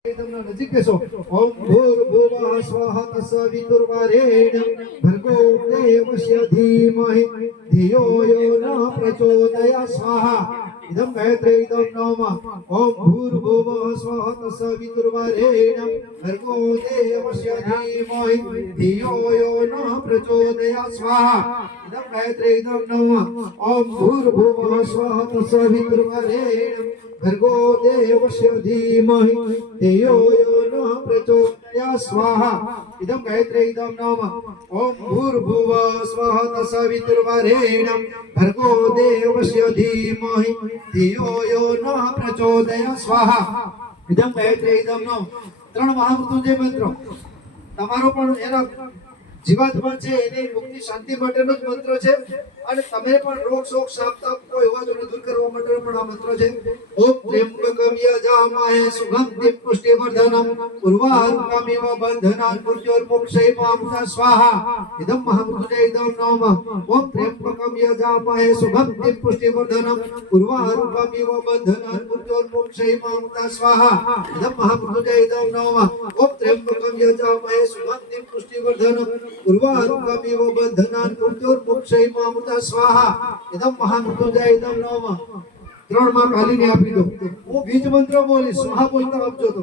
नजीक बेसो। ओम भूर्भुवः स्वः तत्सवितुर्वरेण्यं भर्गो देवस्य धीमहि धियो यो नः प्रचोदयात् स्वाहा। इदं गायत्री इदं नमः। ओम भूर्भुवः स्वः तत्सवितुर्वरेण्यं भर्गो देवस्य धीमहि धियो यो नः प्रचोदयात् स्वाहा। इदं गायत्री इदं नमः। ओम भूर्भुवः स्वः तत्सवितुर्वरेण्यं भर्गो देवस्य धीमहि धियो यो नः प्रचोदयात् स्वाहा। इदं गायत्री इदं नमः। ओम भूर्भुवः स्वः तत्सवितुर्वरेण्यं भर्गो देवस्य धीमहि धियो यो नः प्रचोदयात् स्वाहा। इदं गायत्री इदं नमः। ત્રણ મહામૃત્યુંજય મંત્ર તમારો પણ એના જીવાત્મા છે એની મુક્તિ શાંતિ માટેનો જ મંત્ર છે અને તમે પણ રોગ શોક શાપ તાપ કોઈ હોય તો દૂર કરવા માટેનો પણ આ મંત્ર છે. ઓમ ત્ર્યંબકમ યજામહે સુગંધિ પુષ્ટિવર્ધનમ ઉર્વારુકમિવ બંધનાન મૃત્યોર્મોક્ષૈમામૃતા સ્વાહા. ઇદં મહામૃત્યુંજય ઇદં નમઃ. ઓમ ત્ર્યંબકમ યજામહે સુગંધિ પુષ્ટિવર્ધનમ ઉર્વારુકમિવ બંધનાન મૃત્યોર્મોક્ષૈમામૃતા સ્વાહા. ઇદં મહામૃત્યુંજય ઇદં નમઃ. ઓમ ત્ર્યંબકમ યજામહે સુગંધિ પુષ્ટિવર્ધનમ ઉર્વારુકમિવ બંધનાન મૃત્યોર્મોક્ષૈમામૃતા સ્વાહા. ઇદં મહામૃત્યુંજય ઇદં નમઃ. ત્રણ માં કાલીને આપી દો. હું બીજ મંત્ર બોલીશ, સ્વાહા બોલતા આપજો. તો